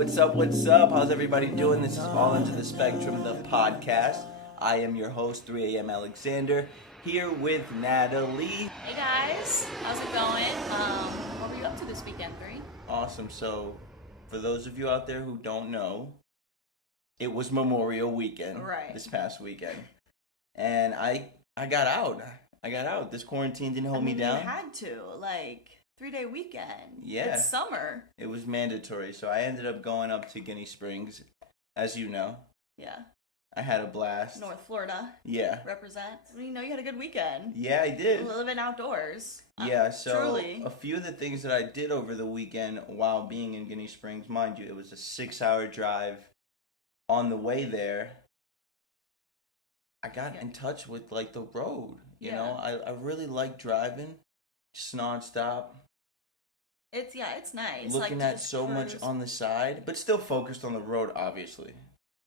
What's up? What's up? How's everybody doing? This is All Into the Spectrum, the podcast. I am your host, 3 a.m. Alexander, here with Natalie. Hey guys, how's it going? What were you up to this weekend, 3? Awesome. So, for those of you out there who don't know, it was Memorial Weekend this past weekend. And I got out. This quarantine didn't hold me down. You had to, 3-day weekend. Yeah. It's summer. It was mandatory. So I ended up going up to Guinea Springs, as you know. Yeah. I had a blast. North Florida. Yeah. Represent. You had a good weekend. Yeah, I did. Living outdoors. Yeah, so truly. A few of the things that I did over the weekend while being in Guinea Springs, mind you, it was a 6-hour drive. On the way there, I got in touch with the road. You know, I really like driving, just nonstop. It's nice. Looking at so much on the side, but still focused on the road, obviously.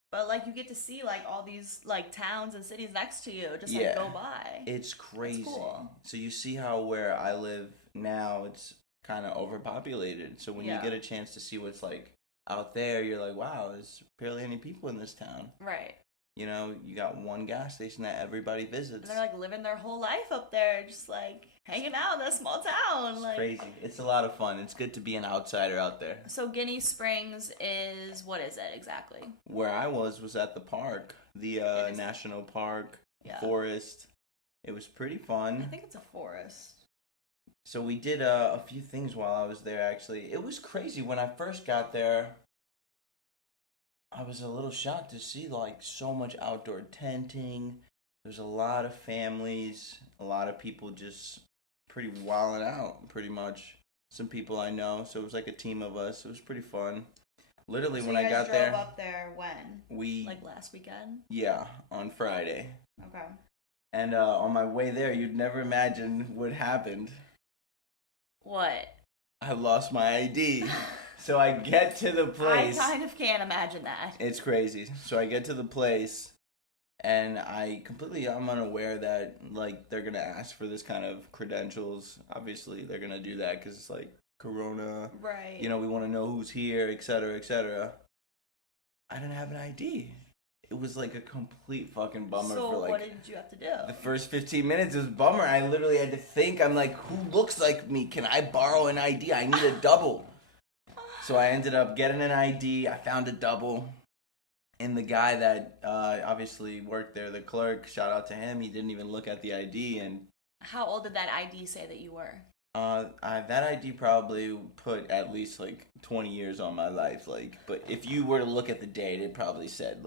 But you get to see all these towns and cities next to you just go by. It's crazy. It's cool. So you see how where I live now, it's kind of overpopulated. So when you get a chance to see what's out there, you're like, wow, there's barely any people in this town. Right. You know, you got one gas station that everybody visits. And they're living their whole life up there, just hanging out in a small town. It's crazy. It's a lot of fun. It's good to be an outsider out there. So Guinea Springs is, what is it exactly? Where I was at the park, the national park, forest. It was pretty fun. I think it's a forest. So we did a few things while I was there, actually. It was crazy. When I first got there, I was a little shocked to see so much outdoor tenting. There's a lot of families, a lot of people just pretty wilding out, pretty much. Some people I know, so it was a team of us. It was pretty fun. Literally, so when I got there, drove up there when? We last weekend? Yeah, on Friday. Okay. And on my way there, you'd never imagine what happened. What? I lost my ID. So I get to the place. I kind of can't imagine that. It's crazy. So I get to the place, and I'm unaware that, they're going to ask for this kind of credentials. Obviously, they're going to do that because it's, Corona. Right. You know, we want to know who's here, et cetera, et cetera. I didn't have an ID. It was, a complete fucking bummer. So what did you have to do? The first 15 minutes, it was a bummer. I literally had to think. I'm like, who looks like me? Can I borrow an ID? I need a double. So I ended up getting an ID. I found a double. And the guy that obviously worked there, the clerk, shout out to him. He didn't even look at the ID. And how old did that ID say that you were? That ID probably put at least 20 years on my life. But if you were to look at the date, it probably said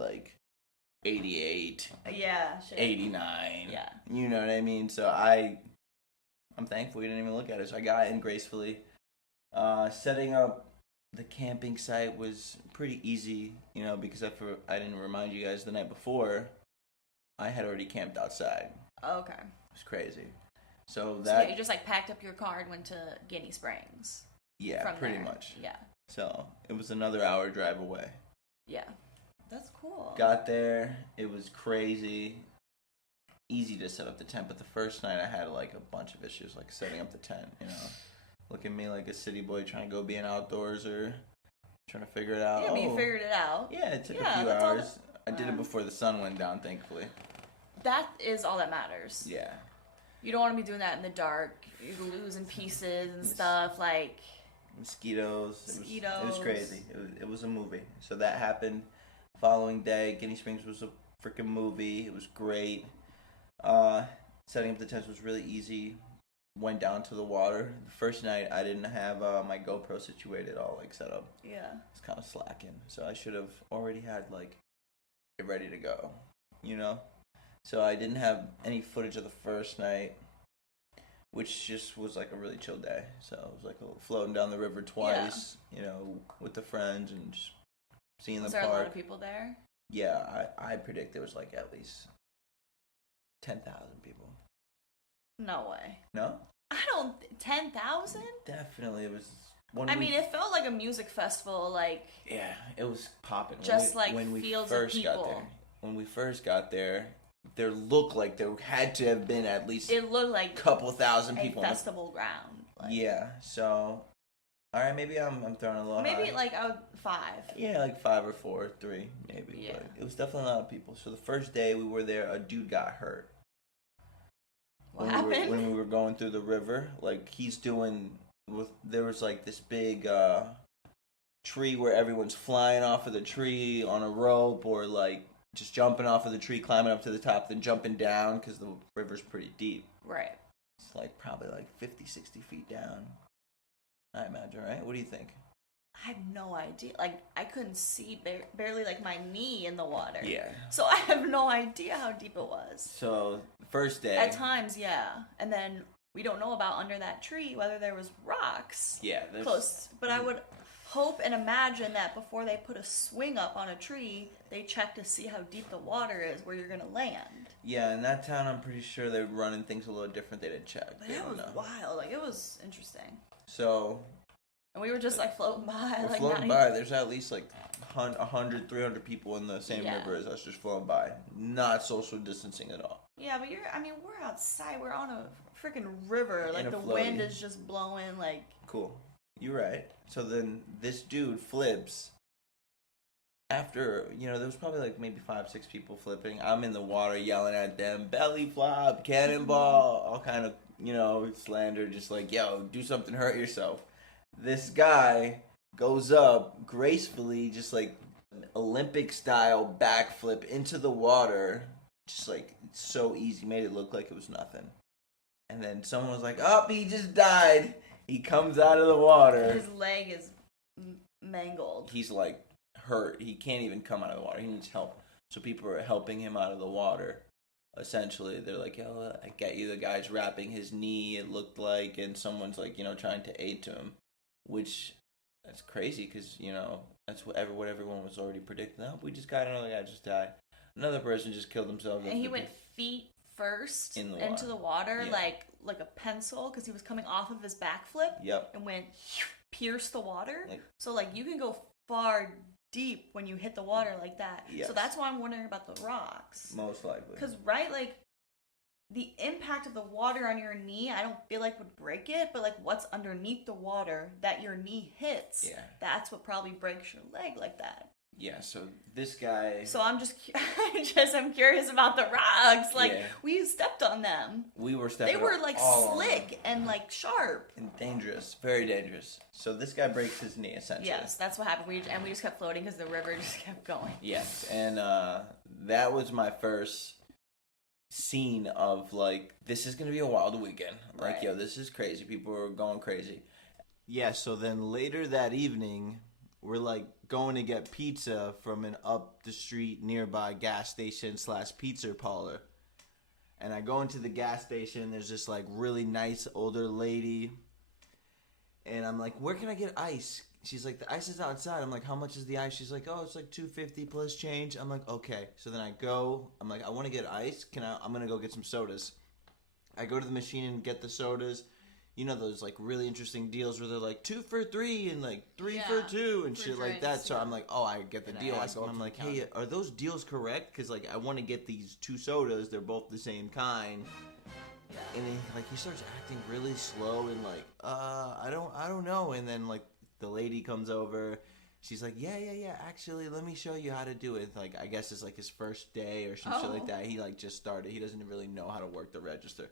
88. Yeah, shit. 89. Yeah. You know what I mean? So I'm thankful we didn't even look at it. So I got in gracefully. Setting up the camping site was pretty easy, because I didn't remind you guys the night before, I had already camped outside. Okay. It was crazy. So you just packed up your car and went to Guinea Springs. Yeah, pretty much. Yeah. So it was another hour drive away. Yeah. That's cool. Got there. It was crazy. Easy to set up the tent, but the first night I had a bunch of issues setting up the tent, Look at me like a city boy trying to go be an outdoorser, trying to figure it out. Yeah, but you figured it out. Yeah, it took a few hours. I did it before the sun went down, thankfully. That is all that matters. Yeah. You don't want to be doing that in the dark. You're losing pieces and stuff, Mosquitoes. It was crazy. It was a movie. So that happened. Following day, Guinea Springs was a freaking movie. It was great. Setting up the tents was really easy. Went down to the water. The first night, I didn't have my GoPro situated all set up. Yeah. It's kind of slacking. So I should have already had it ready to go, So I didn't have any footage of the first night, which just was a really chill day. So it was floating down the river twice, with the friends and just seeing the park. Was there a lot of people there? Yeah, I predict there was at least 10,000 people. No way. No? 10,000? Definitely, it was. It felt like a music festival, Yeah, it was popping. Just when we fields of people. When we first got there, there looked like there had to have been at least. It looked like a couple thousand people. A festival ground. Yeah, so All right, maybe I'm throwing a little Maybe high. like I would 5. Yeah, like 5 or 4, 3 maybe. Yeah. But it was definitely a lot of people. So the first day we were there, a dude got hurt. What happened? When we were going through the river, like he's doing there was like this big tree where everyone's flying off of the tree on a rope or like just jumping off of the tree, climbing up to the top, then jumping down because the river's pretty deep. Right. It's like probably like 50, 60 feet down. I imagine, right? What do you think? I have no idea. Like, I couldn't see barely like my knee in the water. Yeah. So I have no idea how deep it was. So, first day. At times, yeah. And then we don't know about under that tree whether there was rocks. Yeah. Close. But I would hope and imagine that before they put a swing up on a tree, they check to see how deep the water is where you're going to land. Yeah, in that town, I'm pretty sure they're running things a little different. They didn't check. But it was wild. Like, it was interesting. So... And we were just like floating by. We're like floating by. There's at least like 100, 300 people in the same river as us just floating by. Not social distancing at all. Yeah, but we're outside. We're on a freaking river. Like, the wind is just blowing. Like, cool. You're right. So then this dude flips. After, there was probably like maybe 5, 6 people flipping. I'm in the water yelling at them, belly flop, cannonball, all kind of, slander. Just like, yo, do something, hurt yourself. This guy goes up gracefully, just like Olympic style backflip into the water. Just like, it's so easy, made it look like it was nothing. And then someone was like, oh, he just died. He comes out of the water. His leg is mangled. He's like hurt. He can't even come out of the water. He needs help. So people are helping him out of the water. Essentially, they're like, yo, I get you. The guy's wrapping his knee, it looked like, and someone's like, trying to aid to him. Which, that's crazy because, that's what everyone was already predicting. No, we just got another guy just died. Another person just killed themselves. And he went feet first into the water, yeah. like a pencil, because he was coming off of his backflip. Yep. And went pierce the water. So, you can go far deep when you hit the water like that. Yes. So that's why I'm wondering about the rocks. Most likely. Because, right, the impact of the water on your knee, I don't feel like would break it, but what's underneath the water that your knee hits, that's what probably breaks your leg like that. Yeah, so this guy... So I'm I'm curious about the rocks. We stepped on them. We were stepping They were slick and sharp. And dangerous. Very dangerous. So this guy breaks his knee, essentially. Yes, that's what happened. We just kept floating because the river just kept going. Yes, and that was my first... scene of this is gonna be a wild weekend. Right. Yo, this is crazy. People are going crazy. Yeah, so then later that evening we're going to get pizza from an up the street nearby gas station / pizza parlor. And I go into the gas station, there's this really nice older lady, and I'm like, where can I get ice? She's like, the ice is outside. I'm like, how much is the ice? She's like, oh, it's $2.50 plus change. I'm like, okay. So then I go. I'm like, I want to get ice. I'm gonna go get some sodas. I go to the machine and get the sodas. Those really interesting deals where they're 2 for $3 and 3 for 2 and shit like that. So I'm like, oh, I get the deal. I'm like, hey, are those deals correct? Because I want to get these 2 sodas. They're both the same kind. And then he starts acting really slow and I don't know. And then the lady comes over. She's like, yeah. Actually, let me show you how to do it. I guess it's his first day or some shit like that. He just started. He doesn't really know how to work the register.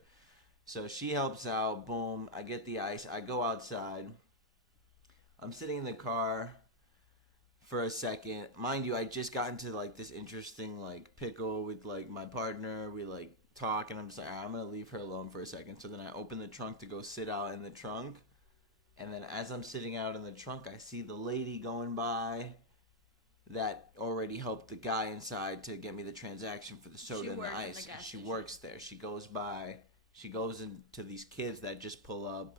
So she helps out. Boom. I get the ice. I go outside. I'm sitting in the car for a second. Mind you, I just got into this interesting pickle with my partner. We talk, and I'm just I'm gonna leave her alone for a second. So then I open the trunk to go sit out in the trunk. And then as I'm sitting out in the trunk, I see the lady going by that already helped the guy inside to get me the transaction for the soda and the ice. She works there. She goes by. She goes into these kids that just pull up.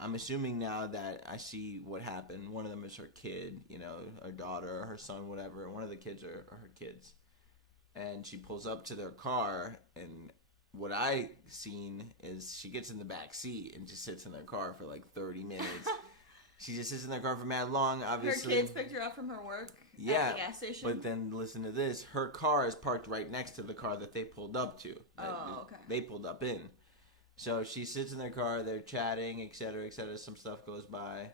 I'm assuming now that I see what happened. One of them is her kid, her daughter or her son, whatever. One of the kids are her kids. And she pulls up to their car, and what I seen is she gets in the back seat and just sits in their car for 30 minutes. She just sits in their car for mad long, obviously. Her kids picked her up from her work at the gas station. But then listen to this. Her car is parked right next to the car that they pulled up to. Okay. They pulled up in. So she sits in their car, they're chatting, etc., etc. Some stuff goes by.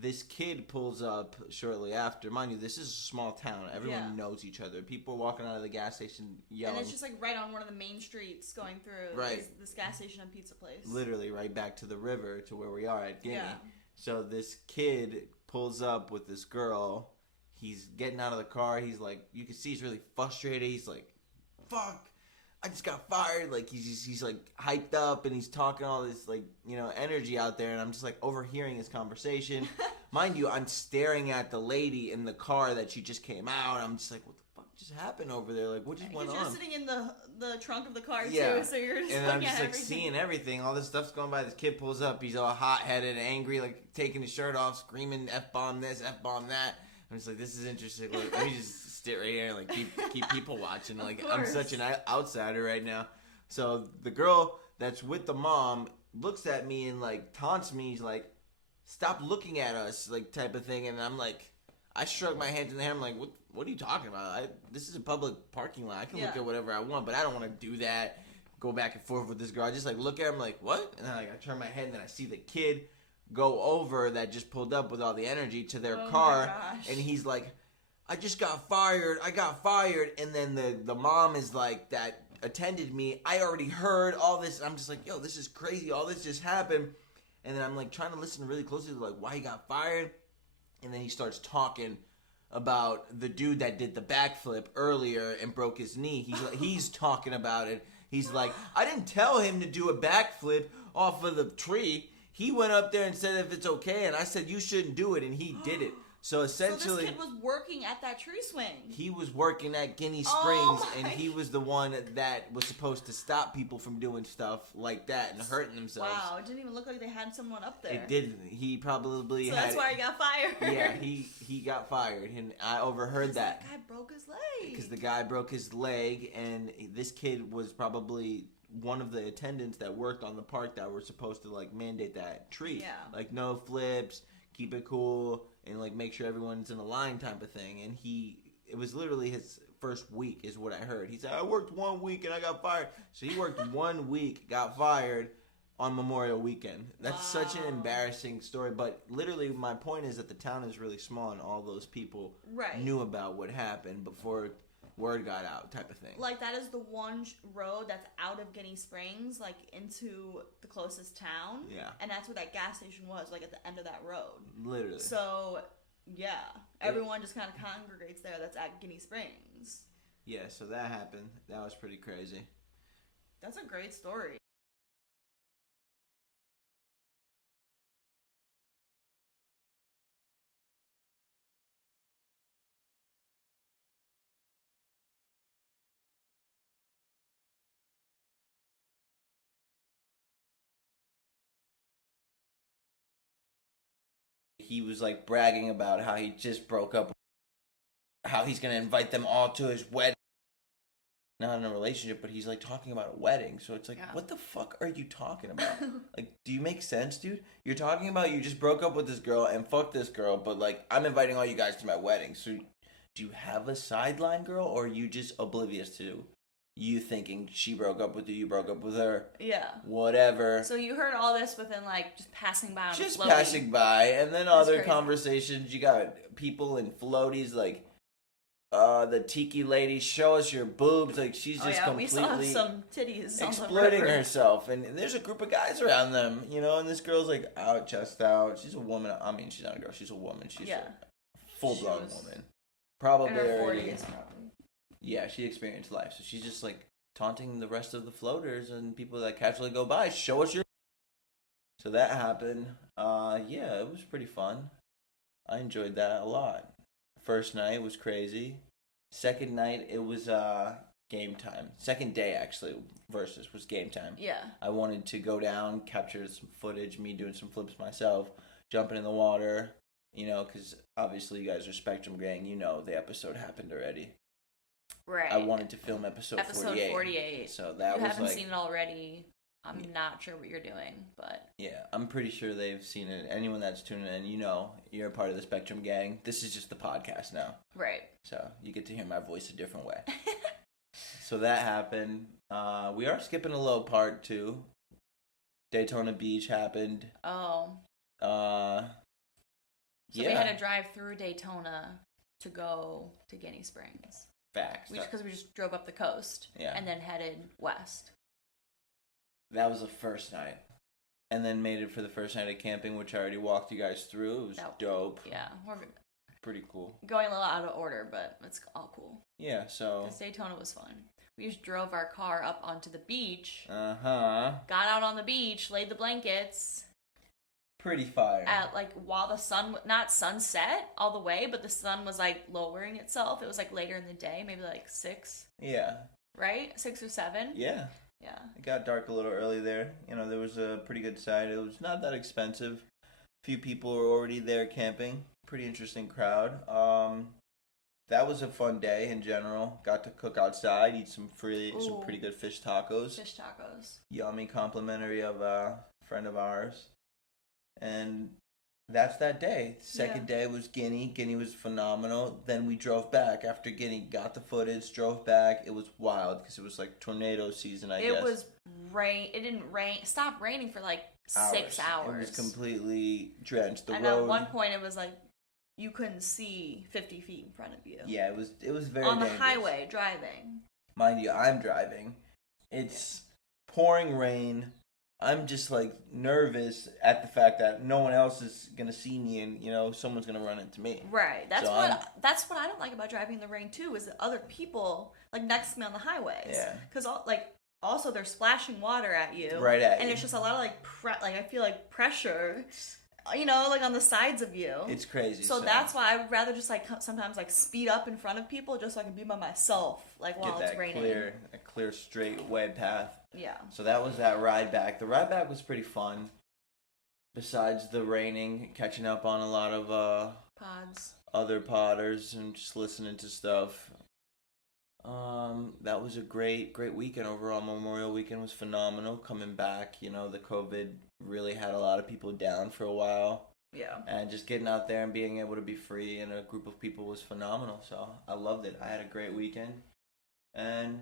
this kid pulls up shortly after. Mind you, this is a small town. Everyone knows each other. People walking out of the gas station yelling. And it's just like right on one of the main streets going through this gas station and pizza place. Literally right back to the river to where we are at Guinea. Yeah. So this kid pulls up with this girl. He's getting out of the car. He's like, you can see he's really frustrated. He's like, fuck, I just got fired. Like, he's like hyped up and he's talking all this, like, you know, energy out there. And I'm just like overhearing his conversation. Mind you, I'm staring at the lady in the car that she just came out. I'm just like, what the fuck just happened over there? Like, what just went on? You're sitting in the trunk of the car, too. So you're just and looking I'm just at like everything. seeing everything. All this stuff's going by. This kid pulls up. He's all hot-headed, angry, like taking his shirt off, screaming F-bomb this, F-bomb that. I'm just like, this is interesting. Like, let me just sit right here and like keep people watching. Like, I'm such an outsider right now. So the girl that's with the mom looks at me and like taunts me. He's like, stop looking at us, like type of thing. And I'm like, I shrug my hands in the air. I'm like, what are you talking about? This is a public parking lot. I can look at whatever I want, but I don't want to do that. Go back and forth with this girl. I just like look at him like, what? And then like, I turn my head and then I see the kid go over that just pulled up with all the energy to their car. And he's like, I just got fired. I got fired. And then the mom is like, that attended me. I already heard all this. And I'm just like, yo, this is crazy. All this just happened. And then I'm like trying to listen really closely to like why he got fired. And then he starts talking about the dude that did the backflip earlier and broke his knee. He's talking about it. He's like, I didn't tell him to do a backflip off of the tree. He went up there and said if it's okay, and I said you shouldn't do it, and he did it. So essentially, this kid was working at that tree swing. He was working at Guinea Springs, and he was the one that was supposed to stop people from doing stuff like that and hurting themselves. Wow, it didn't even look like they had someone up there. It didn't. He probably so had. That's why he got fired. Yeah, he got fired, and I overheard that. That guy broke his leg. Because the guy broke his leg, and this kid was probably one of the attendants that worked on the park that were supposed to like mandate that tree. Yeah. Like no flips, keep it cool, and like make sure everyone's in a line type of thing. And it was literally his first week is what I heard. He said, I worked 1 week and I got fired. So he worked 1 week, got fired on Memorial Weekend. That's such an embarrassing story. But literally my point is that the town is really small and all those people knew about what happened before word got out type of thing. Like, that is the one road that's out of Guinea Springs, like, into the closest town. Yeah. And that's where that gas station was, like, at the end of that road. Literally. So, yeah. Everyone just kind of congregates there that's at Guinea Springs. Yeah, so that happened. That was pretty crazy. That's a great story. He was like bragging about how he just broke up, how he's gonna invite them all to his wedding. Not in a relationship, but he's like talking about a wedding. So it's like, what the fuck are you talking about? Like, do you make sense, dude? You're talking about you just broke up with this girl and fucked this girl, but like, I'm inviting all you guys to my wedding. So do you have a sideline girl, or are you just oblivious to you thinking she broke up with you broke up with her? Yeah. Whatever. So you heard all this within, like, just passing by on just floaty. Passing by, and then other crazy. conversations. You got people in floaties, like, the tiki lady, show us your boobs. Like, she's just completely we saw some titties exploiting herself. And there's a group of guys around them, you know, and this girl's, like, out, chest out. She's a woman. I mean, she's not a girl. She's a woman. She's a full-blown woman. Probably in her already. 40s, probably. Yeah, she experienced life. So she's just, like, taunting the rest of the floaters and people that casually go by. Show us your... So that happened. Yeah, it was pretty fun. I enjoyed that a lot. First night was crazy. Second night, it was game time. Second day, actually, versus was game time. Yeah. I wanted to go down, capture some footage, me doing some flips myself, jumping in the water, you know, because obviously you guys are Spectrum Gang. You know the episode happened already. Right. I wanted to film episode 48. So that was like... You haven't seen it already. I'm not sure what you're doing, but... Yeah, I'm pretty sure they've seen it. Anyone that's tuning in, you know, you're a part of the Spectrum Gang. This is just the podcast now. Right. So you get to hear my voice a different way. So that happened. We are skipping a little part, too. Daytona Beach happened. Oh. So we had to drive through Daytona to go to Guinea Springs. Facts. Because we just drove up the coast. Yeah. And then headed west. That was the first night. And then made it for the first night of camping, which I already walked you guys through. It was dope. Yeah. Pretty cool. Going a little out of order, but it's all cool. Yeah, so... Because Daytona was fun. We just drove our car up onto the beach. Uh-huh. Got out on the beach, laid the blankets. Pretty fire. While the sun, not sunset all the way, but the sun was lowering itself. It was later in the day, maybe 6. Yeah. Right? 6 or 7? Yeah. Yeah. It got dark a little early there. There was a pretty good side. It was not that expensive. A few people were already there camping. Pretty interesting crowd. That was a fun day in general. Got to cook outside, eat some pretty good fish tacos. Fish tacos. Yummy, complimentary of a friend of ours. And that's that day. Second day was Guinea. Guinea was phenomenal. Then we drove back after Guinea. Got the footage, drove back. It was wild because it was tornado season, I guess. It was rain. It didn't rain. Stopped raining for 6 hours. It was completely drenched. And at one point it was you couldn't see 50 feet in front of you. Yeah, it was very on the dangerous. highway driving. Mind you, I'm driving. It's pouring rain. I'm just nervous at the fact that no one else is gonna see me, and someone's gonna run into me. Right. That's what I don't like about driving in the rain too. Is that other people next to me on the highways. Yeah. Because also they're splashing water at you. Right at you. And it's just a lot of I feel pressure. On the sides of you. It's crazy. So that's why I would rather just sometimes speed up in front of people just so I can be by myself while it's raining. A clear straight way path. Yeah. So that was that ride back. The ride back was pretty fun. Besides the raining, catching up on a lot of other podders and just listening to stuff. That was a great weekend overall. Memorial weekend was phenomenal. Coming back, the COVID really had a lot of people down for a while. Yeah. And just getting out there and being able to be free in a group of people was phenomenal. So I loved it. I had a great weekend. And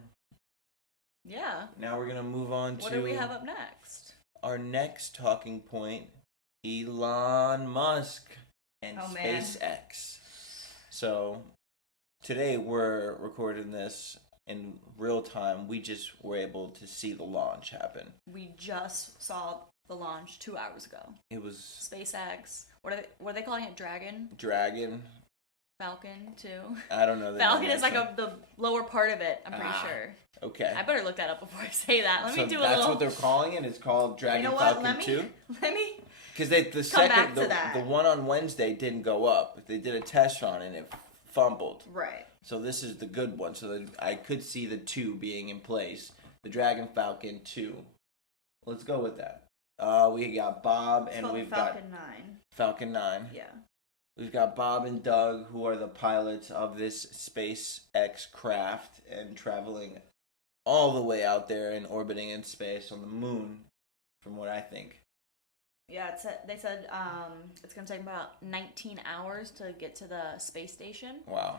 yeah. Now we're gonna move on to what do we have up next? Our next talking point, Elon Musk and SpaceX. So today we're recording this in real time. We just were able to see the launch happen. We just saw the launch 2 hours ago. It was SpaceX. What are they calling it? Dragon? Falcon too. I don't know. Falcon is the lower part of it. I'm pretty sure. Okay. I better look that up before I say that. Let me do a little. That's what they're calling it. It's called Dragon Falcon 2. Let me. Because the one on Wednesday didn't go up. They did a test run and it fumbled. Right. So this is the good one. So that I could see the 2 being in place. The Dragon Falcon 2. Let's go with that. We got Bob and we've got Falcon 9. Falcon 9. Yeah. We've got Bob and Doug, who are the pilots of this SpaceX craft and traveling all the way out there and orbiting in space on the moon, from what I think. Yeah, they said it's going to take about 19 hours to get to the space station. Wow.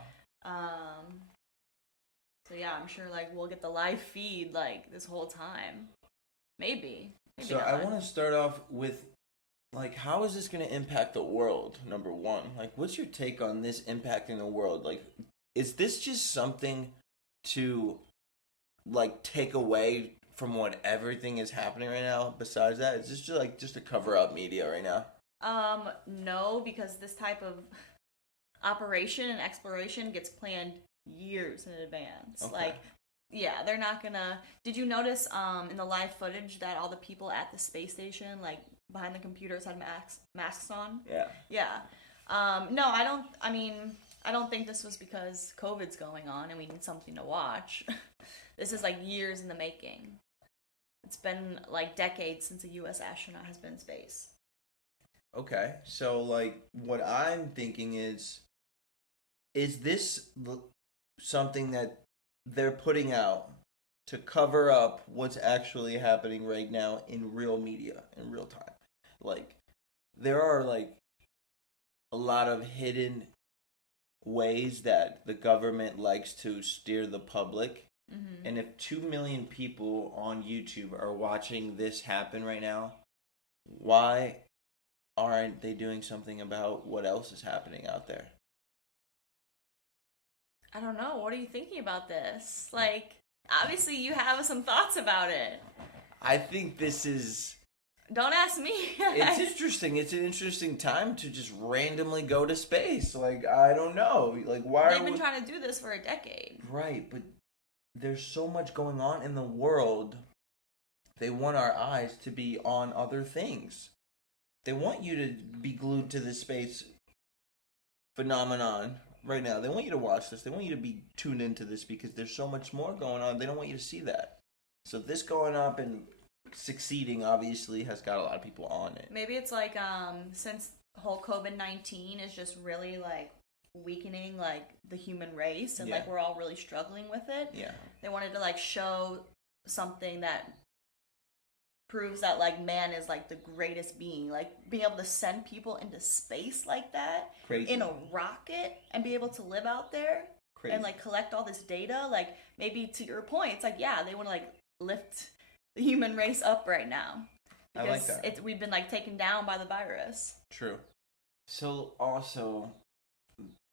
So yeah, I'm sure we'll get the live feed this whole time. Maybe so not. I want to start off with how is this going to impact the world, number one? What's your take on this impacting the world? Is this just something to, take away from what everything is happening right now? Besides that, is this just a cover-up media right now? No, because this type of operation and exploration gets planned years in advance. Okay. Yeah, they're not gonna... Did you notice, in the live footage that all the people at the space station, behind the computers had masks on? Yeah. Yeah. No, I don't think this was because COVID's going on and we need something to watch. This is years in the making. It's been decades since a U.S. astronaut has been in space. Okay, so what I'm thinking is this something that they're putting out to cover up what's actually happening right now in real media, in real time? There are a lot of hidden ways that the government likes to steer the public. Mm-hmm. And if 2 million people on YouTube are watching this happen right now, why aren't they doing something about what else is happening out there? I don't know. What are you thinking about this? Like, obviously you have some thoughts about it. I think this is... Don't ask me. It's interesting. It's an interesting time to just randomly go to space. Like, I don't know. Like, why They've been trying to do this for a decade. Right, but there's so much going on in the world. They want our eyes to be on other things. They want you to be glued to this space phenomenon right now. They want you to watch this. They want you to be tuned into this because there's so much more going on. They don't want you to see that. So this going up and succeeding obviously has got a lot of people on it. Maybe it's like since whole COVID-19 is just really like weakening like the human race and like we're all really struggling with it. Yeah. They wanted to like show something that proves that like man is like the greatest being, like being able to send people into space like that. Crazy. In a rocket and be able to live out there. Crazy. And like collect all this data. Like maybe to your point, it's like they want to like lift the human race up right now. I like that. We've been like taken down by the virus. True. So also,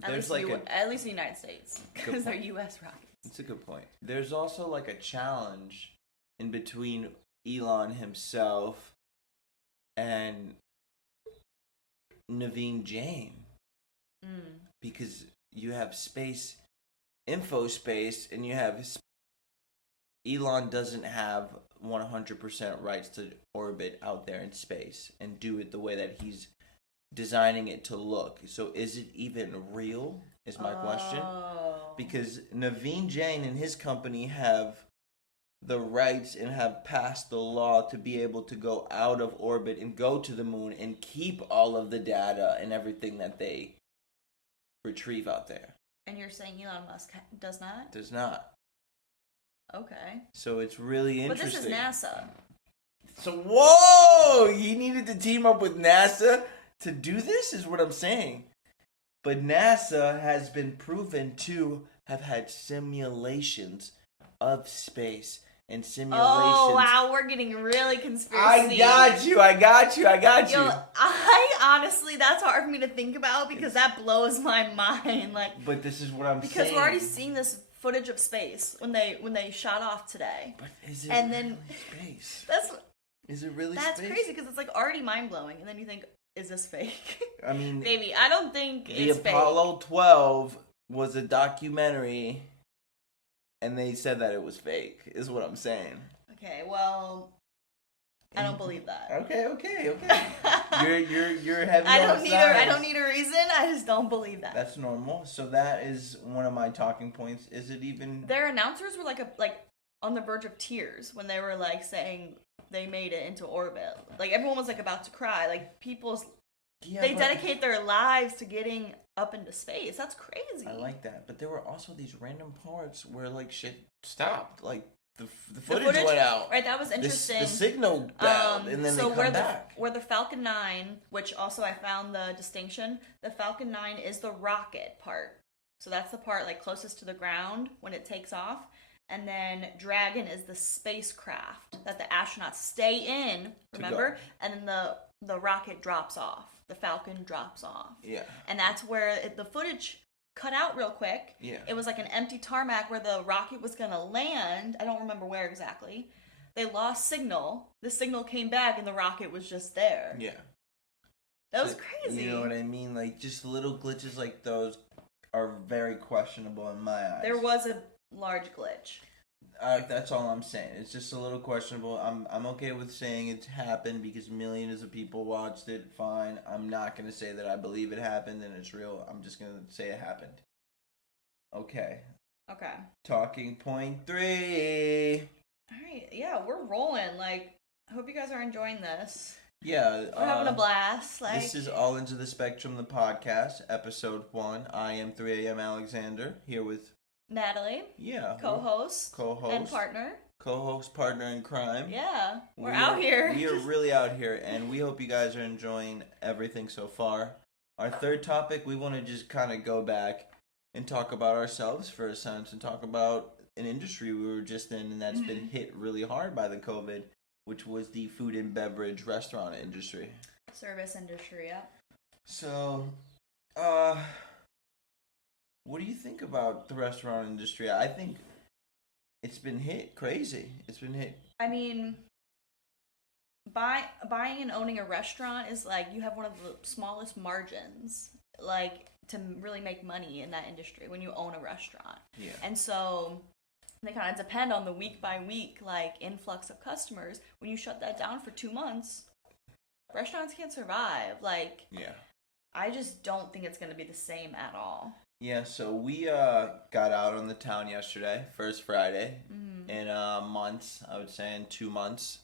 at least the United States, because they're U.S. rockets. That's a good point. There's also like a challenge in between Elon himself and Naveen Jain, because you have space, InfoSpace, and you have Elon doesn't have 100% rights to orbit out there in space and do it the way that he's designing it to look. So is it even real is my question. Because Naveen Jain and his company have the rights and have passed the law to be able to go out of orbit and go to the moon and keep all of the data and everything that they retrieve out there. And you're saying Elon Musk does not? Does not. Okay. So it's really interesting. But this is NASA. So, whoa! He needed to team up with NASA to do this, is what I'm saying. But NASA has been proven to have had simulations of space and simulations. Oh, wow, we're getting really conspiracy. I got you. Yo, honestly, that's hard for me to think about because that blows my mind. Like, but this is what I'm saying. Because we're already seeing this footage of space when they shot off today. But is it really space? Is it really space? That's crazy because it's like already mind-blowing. And then you think, is this fake? I mean... Maybe. I don't think it's fake. The Apollo 12 was a documentary and they said that it was fake, is what I'm saying. Okay, well... I don't believe that. Okay. You're heavy on science. I don't need a reason. I just don't believe that. That's normal. So that is one of my talking points. Is it even... Their announcers were like on the verge of tears when they were like saying they made it into orbit. Like everyone was like about to cry. Like they dedicate their lives to getting up into space. That's crazy. I like that. But there were also these random parts where like shit stopped. Like the footage went out. Right, that was interesting. The signal down, and then they come back. Where the Falcon 9, which also I found the distinction, the Falcon 9 is the rocket part. So that's the part like closest to the ground when it takes off. And then Dragon is the spacecraft that the astronauts stay in, remember? And then the rocket drops off. The Falcon drops off. Yeah. And that's where the footage cut out real quick. Yeah. It was like an empty tarmac where the rocket was going to land. I don't remember where exactly. They lost signal. The signal came back and the rocket was just there. Yeah. That was crazy. You know what I mean? Like, just little glitches like those are very questionable in my eyes. There was a large glitch. That's all I'm saying. It's just a little questionable. I'm okay with saying it's happened because millions of people watched it. Fine. I'm not going to say that I believe it happened and it's real. I'm just going to say it happened. Okay. Talking point 3. All right. Yeah, we're rolling. Like, I hope you guys are enjoying this. Yeah. We're having a blast. Like, this is All Into the Spectrum, the podcast, episode 1. I am 3am Alexander, here with... Natalie. Yeah. Co-host. And partner. Co-host, partner in crime. Yeah. We're out here. We are really out here, and we hope you guys are enjoying everything so far. Our third topic, we want to just kind of go back and talk about ourselves for a sense and talk about an industry we were just in and that's been hit really hard by the COVID, which was the food and beverage restaurant industry. Service industry, yeah. So, what do you think about the restaurant industry? I think it's been hit crazy. It's been hit. I mean, buying and owning a restaurant is like you have one of the smallest margins, like to really make money in that industry when you own a restaurant. Yeah. And so they kind of depend on the week by week like influx of customers. When you shut that down for 2 months, restaurants can't survive. Like, Yeah. I just don't think it's going to be the same at all. Yeah, so we got out on the town yesterday, first Friday, in months, I would say in 2 months.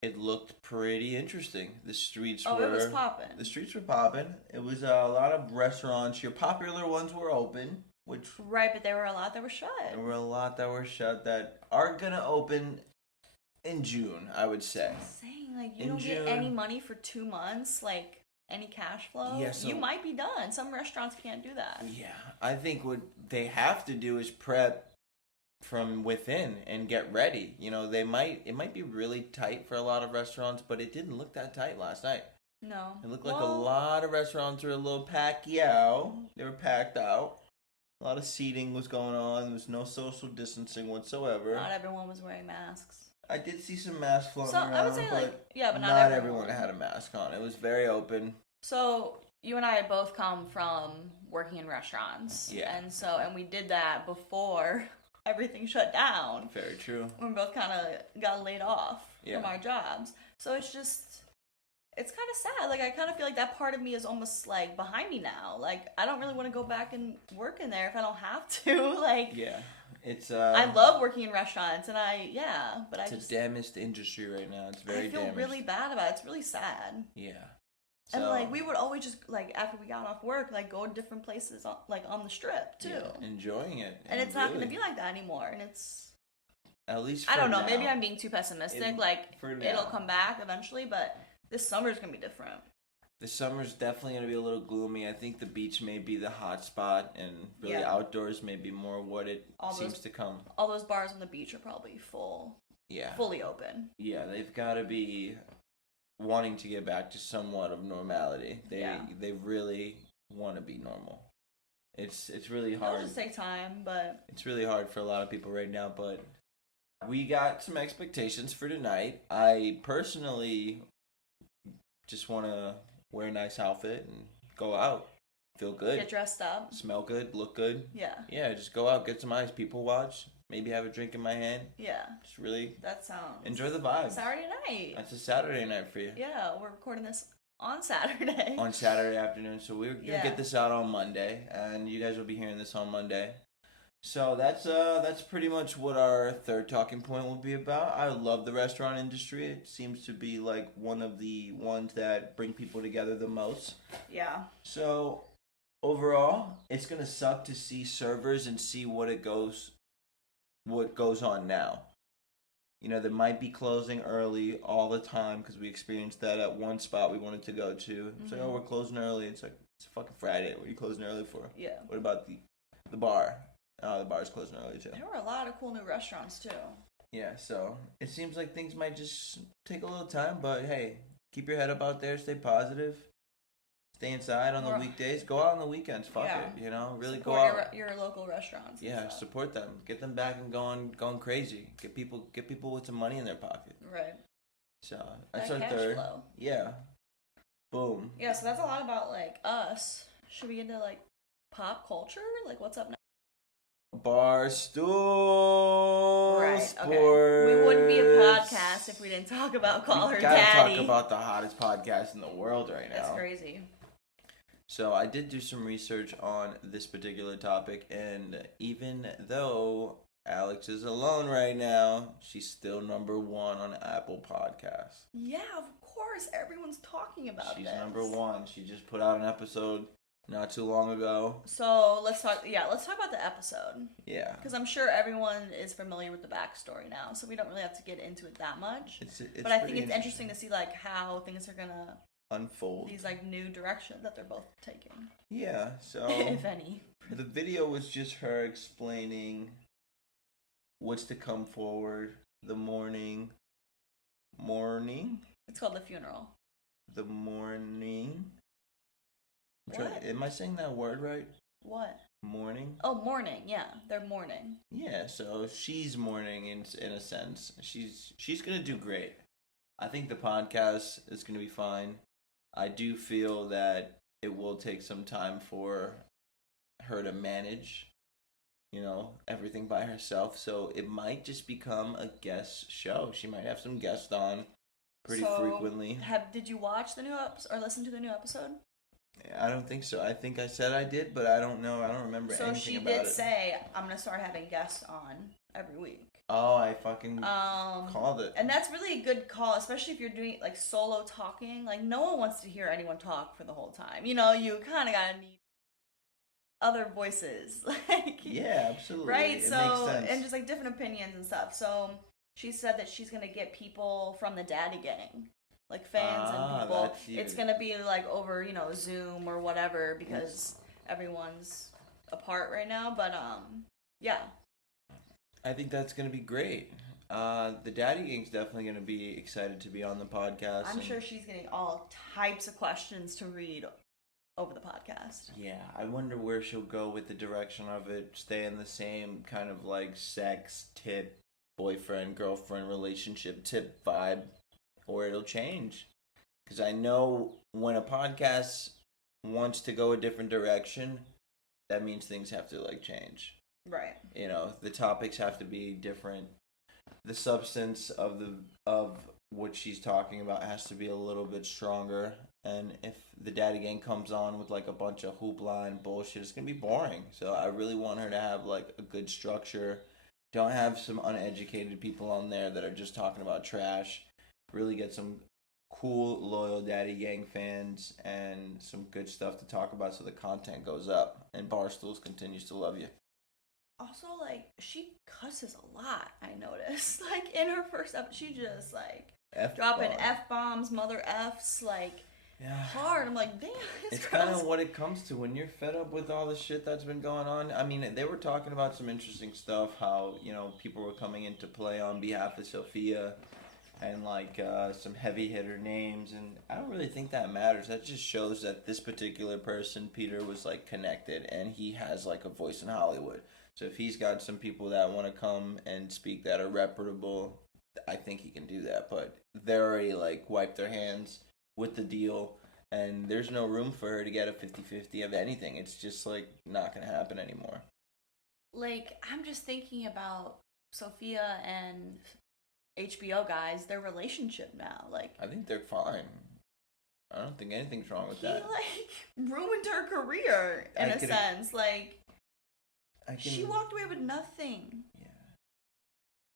It looked pretty interesting. The streets were... it was popping. The streets were popping. It was a lot of restaurants. Your popular ones were open, which... Right, but there were a lot that were shut. There were a lot that were shut that are going to open in June, I would say. I'm saying, like, you don't get any money for 2 months, like... any cash flow, yeah, so, you might be done. Some restaurants can't do that. Yeah, I think what they have to do is prep from within and get ready. You know, it might be really tight for a lot of restaurants, but it didn't look that tight last night. No. It looked like a lot of restaurants were a little packed out. They were packed out. A lot of seating was going on. There was no social distancing whatsoever. Not everyone was wearing masks. I did see some masks floating around. I would say, but not everyone had a mask on. It was very open. So, you and I had both come from working in restaurants. Yeah. And we did that before everything shut down. Very true. We both kind of got laid off from our jobs. So, it's kind of sad. Like, I kind of feel like that part of me is almost, like, behind me now. Like, I don't really want to go back and work in there if I don't have to. Like... Yeah. It's I love working in restaurants, and it's a damaged industry right now. It's very damaged. I feel really bad about it. It's really sad. Yeah. So, and like we would always just like after we got off work, like go to different places on the strip too. Yeah, enjoying it. And it's not going to be like that anymore. And it's at least I don't know. now. Maybe I'm being too pessimistic. It'll come back eventually, but this summer's going to be different. The summer's definitely going to be a little gloomy. I think the beach may be the hot spot, and really outdoors may be more what it seems to come. All those bars on the beach are probably full. Yeah. Fully open. Yeah, they've got to be wanting to get back to somewhat of normality. They really want to be normal. It's really hard. It'll just take time, but... It's really hard for a lot of people right now, but we got some expectations for tonight. I personally just want to wear a nice outfit and go out. Feel good. Get dressed up. Smell good. Look good. Yeah. Yeah, just go out, get some eyes. People watch. Maybe have a drink in my hand. Yeah. Just really... That sounds... Enjoy the vibe. Saturday night. That's a Saturday night for you. Yeah, we're recording this on Saturday. On Saturday afternoon. So we're going to get this out on Monday. And you guys will be hearing this on Monday. So that's pretty much what our third talking point will be about. I love the restaurant industry. It seems to be like one of the ones that bring people together the most. Yeah. So overall, it's gonna suck to see servers and see what goes on now. You know, they might be closing early all the time because we experienced that at one spot we wanted to go to. It's like, oh, we're closing early. It's like, it's a fucking Friday. What are you closing early for? Yeah. What about the bar? The bar's closing early too. There were a lot of cool new restaurants too. Yeah, so it seems like things might just take a little time, but hey, keep your head up out there, stay positive, stay inside on the weekdays, go out on the weekends, fuck it, you know, really support go out. Your local restaurants. Yeah, support them, get them back and going crazy, get people with some money in their pocket. Right. So that's our cash third. Flow. Yeah. Boom. Yeah, so that's a lot about like us. Should we get into like pop culture? Like what's up now? Barstool right, Sports. Okay. We wouldn't be a podcast if we didn't talk about Call Her Daddy. Talk about the hottest podcast in the world right now. That's crazy. So I did do some research on this particular topic, and even though Alex is alone right now, she's still number 1 on Apple Podcasts. Yeah, of course. Everyone's talking about She's this. number 1. She just put out an episode not too long ago. So let's talk about the episode. Yeah. Because I'm sure everyone is familiar with the backstory now, so we don't really have to get into it that much. But I think it's interesting to see like how things are gonna unfold. These like new directions that they're both taking. Yeah. So if any. The video was just her explaining what's to come forward. The morning. It's called The Funeral. the morning. What? Am I saying that word right? What? Morning? Oh, mourning. Yeah, they're mourning. Yeah, so she's mourning in a sense. She's gonna do great. I think the podcast is gonna be fine. I do feel that it will take some time for her to manage, everything by herself. So it might just become a guest show. She might have some guests on pretty frequently. Did you watch the new episode or listen to the new episode? I don't think so. I think I said I did, but I don't know. I don't remember anything about it. So she did say, I'm going to start having guests on every week. Oh, I fucking called it. And that's really a good call, especially if you're doing, like, solo talking. Like, no one wants to hear anyone talk for the whole time. You kind of got to need other voices. Like, yeah, absolutely. Right? It so, makes sense. And just, like, different opinions and stuff. So she said that she's going to get people from the Daddy Gang. Like fans and people. It's gonna be like over, Zoom or whatever because everyone's apart right now. But yeah. I think that's gonna be great. The Daddy Gang's definitely gonna be excited to be on the podcast. I'm sure she's getting all types of questions to read over the podcast. Yeah, I wonder where she'll go with the direction of it. Stay in the same kind of like sex tip, boyfriend girlfriend relationship tip vibe. Or it'll change. Because I know when a podcast wants to go a different direction, that means things have to like change. Right. The topics have to be different. The substance of what she's talking about has to be a little bit stronger. And if the Daddy Gang comes on with like a bunch of hoopla and bullshit, it's gonna be boring. So I really want her to have like a good structure. Don't have some uneducated people on there that are just talking about trash. Really get some cool, loyal Daddy Gang fans and some good stuff to talk about so the content goes up and Barstools continues to love you. Also, like, she cusses a lot, I noticed. Like, in her first episode, she just, like, dropping F-bombs, mother Fs, like, hard. I'm like, damn, it's kind of what it comes to when you're fed up with all the shit that's been going on. I mean, they were talking about some interesting stuff, how, people were coming into play on behalf of Sophia. And like some heavy hitter names, and I don't really think that matters. That just shows that this particular person, Peter, was like connected, and he has like a voice in Hollywood. So if he's got some people that want to come and speak that are reputable, I think he can do that. But they already like wiped their hands with the deal, and there's no room for her to get a 50-50 of anything. It's just like not gonna happen anymore. Like, I'm just thinking about Sophia and HBO guys, their relationship now. Like, I think they're fine. I don't think anything's wrong with that. He like ruined her career in a sense. Like, she walked away with nothing. Yeah.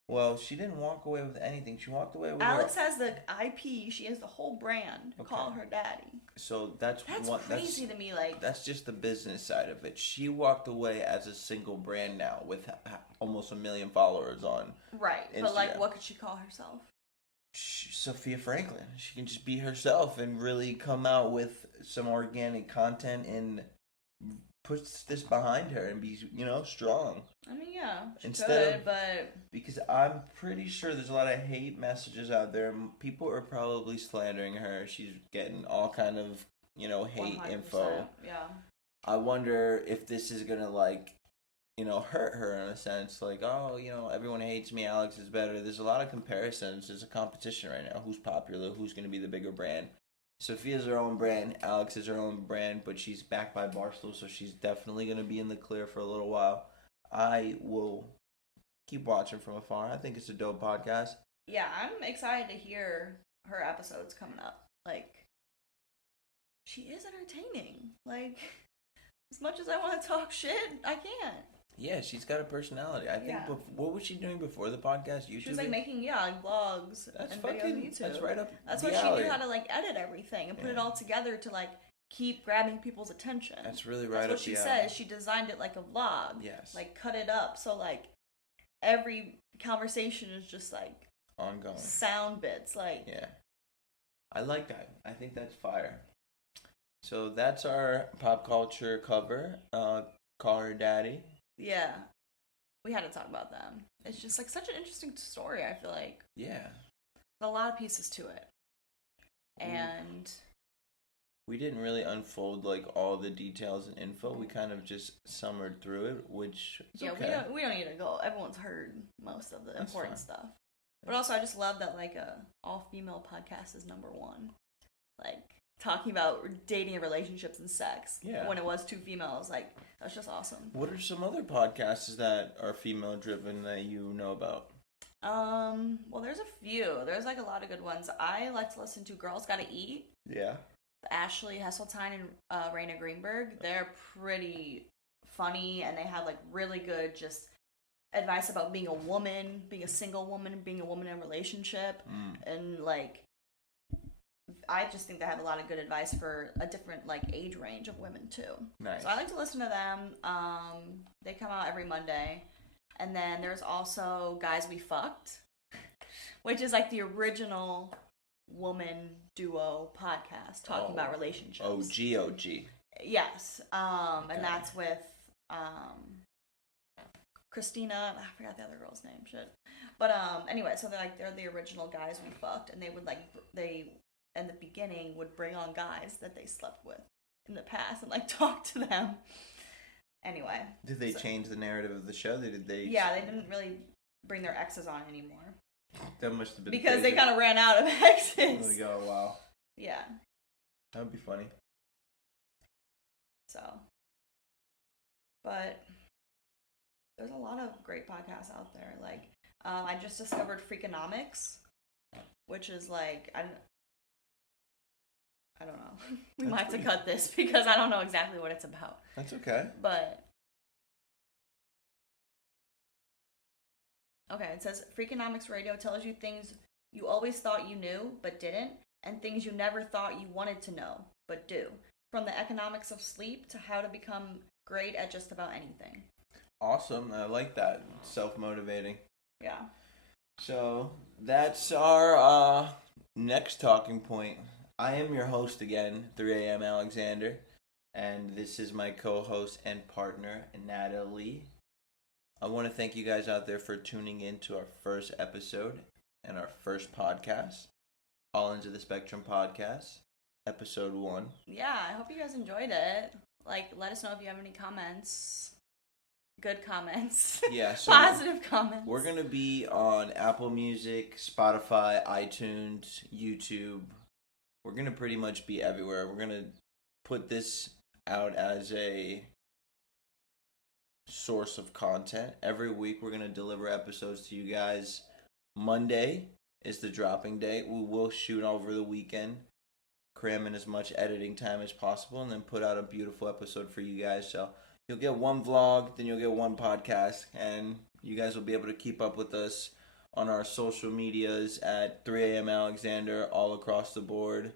Well, she didn't walk away with anything. She walked away with Alex has the IP. She has the whole brand. Okay. Call her daddy. So that's crazy to me. Like, that's just the business side of it. She walked away as a single brand now with almost 1 million followers on. Right, Instagram. But like, what could she call herself? Sophia Franklin. She can just be herself and really come out with some organic content and puts this behind her and be, strong. I mean, yeah, but because I'm pretty sure there's a lot of hate messages out there. People are probably slandering her. She's getting all kind of, hate info. Yeah. I wonder if this is gonna hurt her in a sense. Like, oh, everyone hates me. Alex is better. There's a lot of comparisons. There's a competition right now. Who's popular? Who's gonna be the bigger brand? Sophia's her own brand. Alex is her own brand, but she's backed by Barstool, so she's definitely going to be in the clear for a little while. I will keep watching from afar. I think it's a dope podcast. Yeah, I'm excited to hear her episodes coming up. Like, she is entertaining. Like, as much as I want to talk shit, I can't. Yeah, she's got a personality. I think. What was she doing before the podcast? YouTube. She was like making vlogs and videos on YouTube. That's right up. That's what she knew how to like edit everything and put it all together to like keep grabbing people's attention. That's really right up. That's what she says. She designed it like a vlog. Yes. Like cut it up so like every conversation is just like ongoing sound bits. Like yeah, I like that. I think that's fire. So that's our pop culture cover. Call Her Daddy. Yeah. We had to talk about them. It's just like such an interesting story, I feel like. Yeah. A lot of pieces to it. and we didn't really unfold like all the details and info. We kind of just summared through it, which is okay. we don't need to go. Everyone's heard most of the That's important fine. stuff. But also, I just love that like a all-female podcast is number one. Like talking about dating and relationships and sex. Yeah. When it was 2 females, like that's just awesome. What are some other podcasts that are female driven that you know about? Well, there's a few. There's like a lot of good ones. I like to listen to Girls Gotta Eat. Yeah. Ashley Hesseltine and Raina Greenberg. They're pretty funny, and they have like really good just advice about being a woman, being a single woman, being a woman in a relationship, and like I just think they have a lot of good advice for a different like age range of women too. Nice. So I like to listen to them. They come out every Monday. And then there's also Guys We Fucked, which is like the original woman duo podcast talking about relationships. OG. Yes. Okay. And that's with Christina. I forgot the other girl's name. Shit. But anyway, so they're the original Guys We Fucked, and they would in the beginning would bring on guys that they slept with in the past and like talk to them. Anyway. Did they change the narrative of the show? Did they? Yeah, they didn't really bring their exes on anymore. That must have been because crazy. they kind of ran out of exes. Oh my god! Wow. Yeah. That would be funny. So, but there's a lot of great podcasts out there. Like, I just discovered Freakonomics, which is like I don't know. We might have to cut this because I don't know exactly what it's about. That's okay. But okay, it says Freakonomics Radio tells you things you always thought you knew but didn't, and things you never thought you wanted to know but do. From the economics of sleep to how to become great at just about anything. Awesome. I like that. Self-motivating. Yeah. So that's our next talking point. I am your host again, 3 a.m. Alexander, and this is my co-host and partner, Natalie. I want to thank you guys out there for tuning in to our first episode and our first podcast, All Into the Spectrum podcast, episode 1. Yeah, I hope you guys enjoyed it. Like, let us know if you have any comments. Good comments. Yeah, so positive comments. We're going to be on Apple Music, Spotify, iTunes, YouTube. We're going to pretty much be everywhere. We're going to put this out as a source of content. Every week we're going to deliver episodes to you guys. Monday is the dropping date. We will shoot over the weekend, cram in as much editing time as possible, and then put out a beautiful episode for you guys. So you'll get one vlog, then you'll get one podcast, and you guys will be able to keep up with us on our social medias at 3am Alexander all across the board.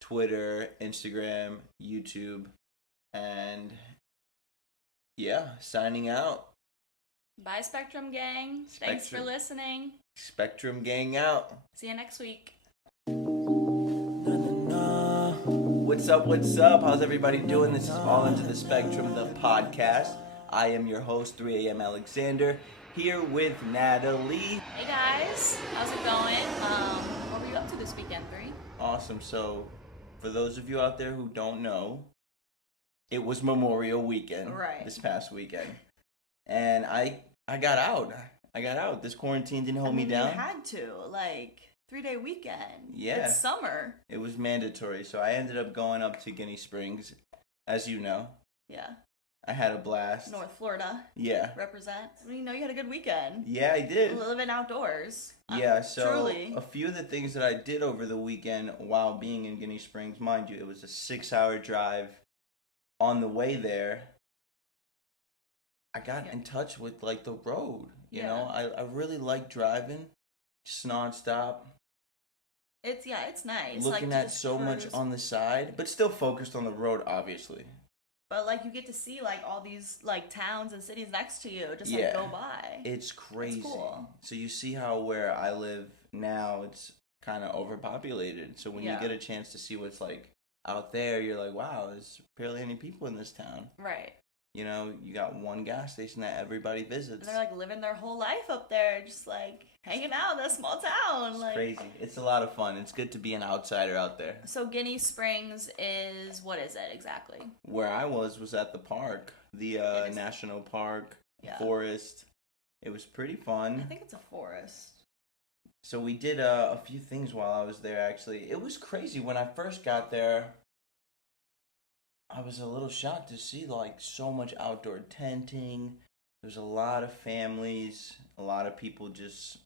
Twitter, Instagram, YouTube, and yeah, signing out. Bye, Spectrum Gang. Thanks for listening. Spectrum Gang out. See you next week. What's up? How's everybody doing? This is All Into the Spectrum, the podcast. I am your host, 3am Alexander, here with Natalie. Hey guys, how's it going? What were you up to this weekend, 3? Awesome. So, for those of you out there who don't know, it was Memorial Weekend this past weekend. And I got out. This quarantine didn't hold me down. You had to, 3-day weekend. Yeah. It's summer. It was mandatory. So I ended up going up to Guinea Springs, as you know. Yeah. I had a blast. North Florida. Yeah. Represent. You had a good weekend. Yeah, I did. Living outdoors. Yeah, so truly. A few of the things that I did over the weekend while being in Guinea Springs, mind you, it was a 6-hour drive. On the way there, I got in touch with the road. You know, I really like driving, just nonstop. It's nice. Looking at so much on the side, but still focused on the road, obviously. But you get to see all these towns and cities next to you just go by. It's crazy. It's cool. So you see how where I live now, it's kind of overpopulated. So when you get a chance to see what's out there, you're like, wow, there's barely any people in this town. Right. You know, you got one gas station that everybody visits. And they're like living their whole life up there, just like hanging out in that small town. It's like crazy. It's a lot of fun. It's good to be an outsider out there. So Guinea Springs is, what is it exactly? Where I was at the park, the national park, forest. It was pretty fun. I think it's a forest. So we did a few things while I was there, actually. It was crazy. When I first got there, I was a little shocked to see, like, so much outdoor tenting. There's a lot of families, a lot of people just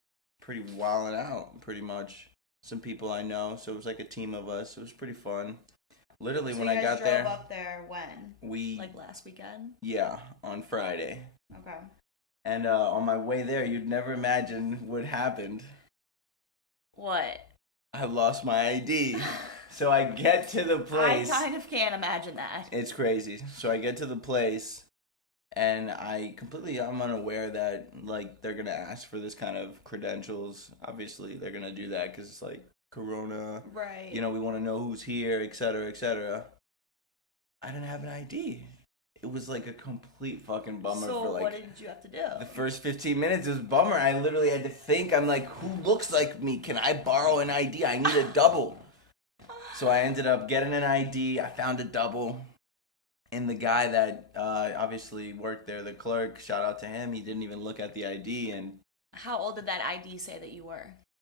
pretty wilding out, pretty much. Some people I know, so it was like a team of us. It was pretty fun. Literally, so when you I guys got there, drove up there when? Like last weekend? Yeah, on Friday. Okay. And on my way there, you'd never imagine what happened. What? I lost my ID. So I get to the place. I kind of can't imagine that. It's crazy. So I get to the place, and I'm unaware that, like, they're going to ask for this kind of credentials. Obviously, they're going to do that because it's, like, Corona. Right. You know, we want to know who's here, et cetera, et cetera. I didn't have an ID. It was, like, a complete fucking bummer so for, like... what did you have to do? The first 15 minutes, it was a bummer. I literally had to think. I'm like, who looks like me? Can I borrow an ID? I need a double. So I ended up getting an ID. I found a double. And the guy that obviously worked there, the clerk, shout out to him. He didn't even look at the ID. And how old did that ID say that you were?